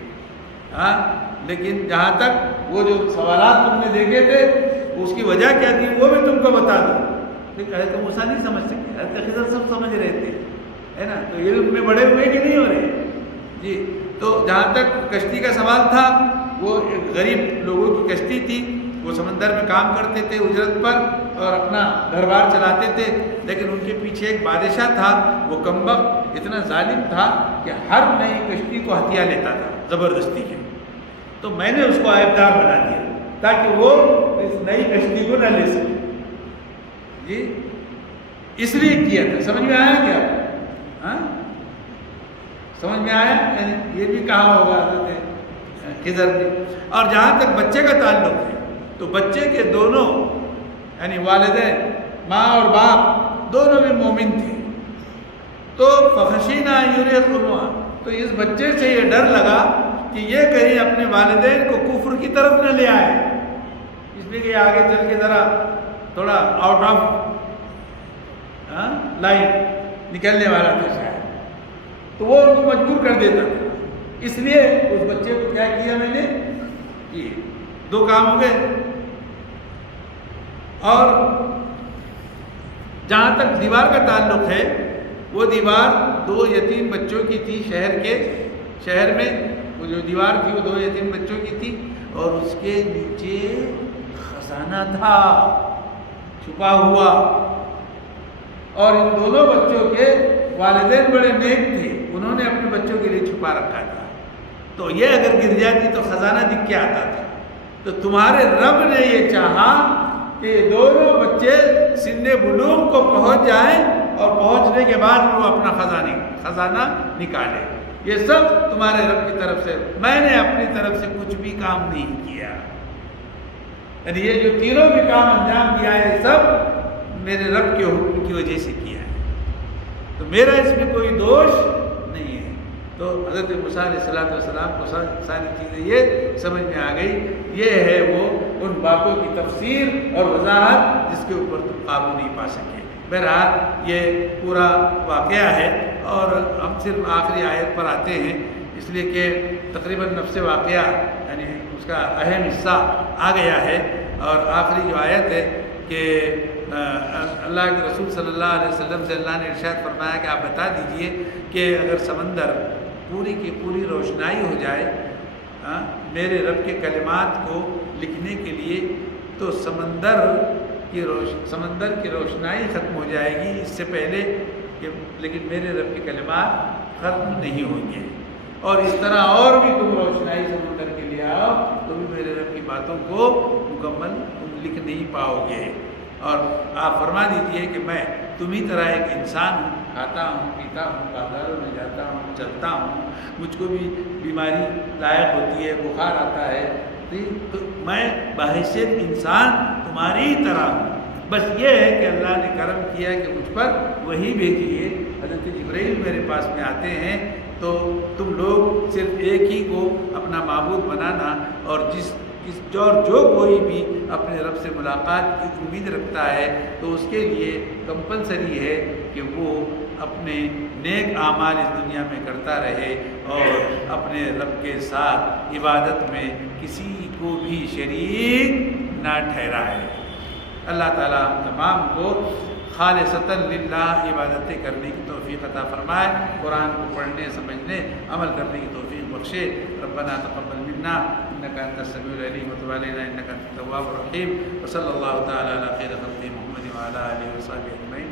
لیکن جہاں تک وہ جو سوالات تم نے دیکھے تھے اس کی وجہ کیا تھی وہ بھی تم کو بتا دوں۔ لیکن حضرت موسیٰ نہیں سمجھ سکتے، حضرت خضر سب سمجھ رہے تھے، ہے نا، تو یہ علم میں بڑے ہوئے کہ نہیں ہو رہے جی۔ تو جہاں تک کشتی کا سوال تھا، وہ ایک غریب لوگوں کی کشتی تھی، وہ سمندر میں کام کرتے تھے اجرت پر اور اپنا گھر بار چلاتے تھے، لیکن ان کے پیچھے ایک بادشاہ تھا، وہ کمبخت اتنا ظالم تھا کہ ہر نئی کشتی کو ہتھیا لیتا تھا زبردستی کے۔ تو میں نے اس کو عیبدار بنا دیا تاکہ وہ اس نئی کشتی کو نہ لے سکے جی، اس لیے کیا تھا۔ سمجھ میں آیا کیا؟ سمجھ میں آیا؟ یہ بھی کہا ہوگا حضرت خضر نے۔ اور جہاں تک بچے کا تعلق ہے تو بچے کے دونوں یعنی والدین، ماں اور باپ دونوں بھی مومن تھے۔ تو فخشینا یورثہما، تو اس بچے سے یہ ڈر لگا کہ یہ کہیں اپنے والدین کو کفر کی طرف نہ لے آئے، اس لیے کہ آگے چل کے ذرا تھوڑا آؤٹ آف لائن نکلنے والا تھا شاید، تو وہ ان کو مجبور کر دیتا تھا۔ اس لیے اس بچے کو کیا کیا میں نے، یہ دو کام ہو گئے۔ اور جہاں تک دیوار کا تعلق ہے، وہ دیوار 2 یتیم بچوں کی تھی شہر میں، وہ جو دیوار تھی وہ 2 یتیم بچوں کی تھی، اور اس کے نیچے خزانہ تھا چھپا ہوا، اور ان دونوں بچوں کے والدین بڑے نیک تھے، انہوں نے اپنے بچوں کے لیے چھپا رکھا تھا، تو یہ اگر گر جاتی تو خزانہ دکھ کے آتا تھا۔ تو تمہارے رب نے یہ چاہا کہ یہ دونوں بچے سن بلوغ کو پہنچ جائیں، اور پہنچنے کے بعد وہ اپنا خزانہ نکالے۔ یہ سب تمہارے رب کی طرف سے، میں نے اپنی طرف سے کچھ بھی کام نہیں کیا، یعنی یہ جو تینوں بھی کام انجام دیا ہے سب میرے رب کے حکم کی وجہ سے کیا ہے، تو میرا اس میں کوئی دوش نہیں ہے۔ تو حضرت موسیٰ علیہ السلام کو ساری چیزیں یہ سمجھ میں آ گئی، یہ ہے وہ ان باتوں کی تفسیر اور وضاحت جس کے اوپر تم قابو نہیں پا سکے۔ بہرحال یہ پورا واقعہ ہے، اور ہم صرف آخری آیت پر آتے ہیں، اس لیے کہ تقریباً نفس واقعہ یعنی اس کا اہم حصہ آ گیا ہے۔ اور آخری جو آیت ہے کہ اللہ کے رسول صلی اللہ علیہ وسلم سے اللہ نے ارشاد فرمایا کہ آپ بتا دیجئے کہ اگر سمندر پوری کی پوری روشنائی ہو جائے میرے رب کے کلمات کو لکھنے کے لیے، تو سمندر کی روشنائی ختم ہو جائے گی اس سے پہلے کہ، لیکن میرے رب کے کلمات ختم نہیں ہوں گے، اور اس طرح اور بھی تم روشنائی سمندر کے لیے آؤ تو بھی میرے رب کی باتوں کو مکمل تم لکھ نہیں پاؤ گے۔ اور آپ فرما دیجئے کہ میں تمہیں طرح ایک انسان ہوں، کھاتا ہوں، پیتا ہوں، بازاروں میں جاتا ہوں، چلتا ہوں، مجھ کو بھی بیماری لاحق ہوتی ہے، بخار آتا ہے، تو میں بحیثیت انسان تمہاری طرح ہوں، بس یہ ہے کہ اللہ نے کرم کیا کہ مجھ پر وہی بھیجی ہے۔ حضرت جبرائیل میرے پاس میں آتے ہیں تو تم لوگ صرف ایک ہی کو اپنا معبود بنانا، اور جو کوئی بھی اپنے رب سے ملاقات کی امید رکھتا ہے تو اس کے لیے کمپلسری ہے کہ وہ اپنے نیک اعمال اس دنیا میں کرتا رہے، اور اپنے رب کے ساتھ عبادت میں کسی کو بھی شریک نہ ٹھہرائے۔ اللہ تعالیٰ ہم تمام کو خالصتاً للہ عبادتیں کرنے کی توفیق عطا فرمائے، قرآن کو پڑھنے، سمجھنے، عمل کرنے کی توفیق بخشے۔ ربنا تقبل منا انك انت السميع العليم وتب علينا انك انت التواب الرحيم، وصلى الله تعالى على خير خلقه محمد وعلى اله وصحبه اجمعين۔